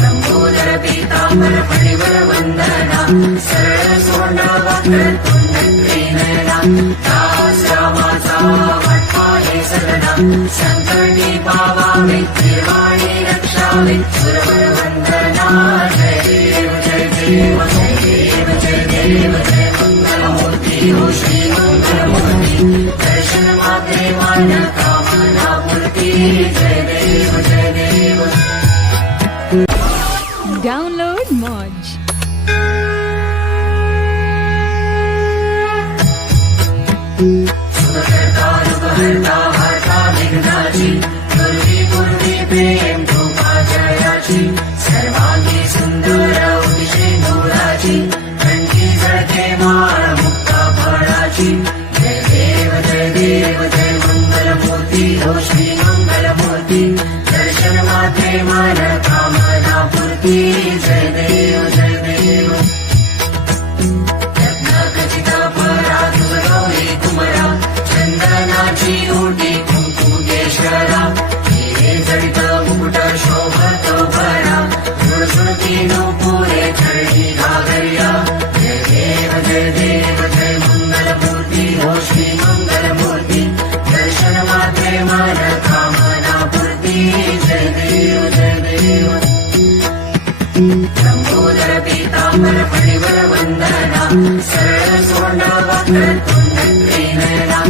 लंबोदर पीतांबर फणिवर वंदना सरळ सोंड वक्र तुंड नयना दास रामाचा वाटपाहे सदना संकटी पावावे निर्वाणी रक्षावे सुरवर वंदना जय देव जय देव जय देव जय देव जय मंगलमूर्ती हो श्री मंगलमूर्ती दर्शन मात्रे मान कामना मूर्ती जय देव जय देव. Download Moj. सुखकर्ता रूपहर्ता हर्ता विघ्नाची पूर्वी पूर्वी प्रेम कृपा जयाची सर्वांगी सुंदर उदिशे नूराची कंठी झळके माळ मुक्ता फळाची जय देव जय देव जय मंगलमूर्ती हो श्री मंगलमूर्ती दर्शन मात्रे मान कामना पूर्ती जय देव जय देव. रत्नखचिता परा दुर्गौरी कुमरा चंदनाची ओटी कुंकू केशरा हिरे जडित मुकुट शोभत भरा झुळझुळती नूपुरे चरणी घागर्या जय देव जय मंगलमूर्ती हो श्री मंगलमूर्ती दर्शन मात्रे मान कामना पूर्ती जय देव जय देव. लंबोदर पीतांबर फणिवर वंदना सरळ सोंड वक्र तुंड नयना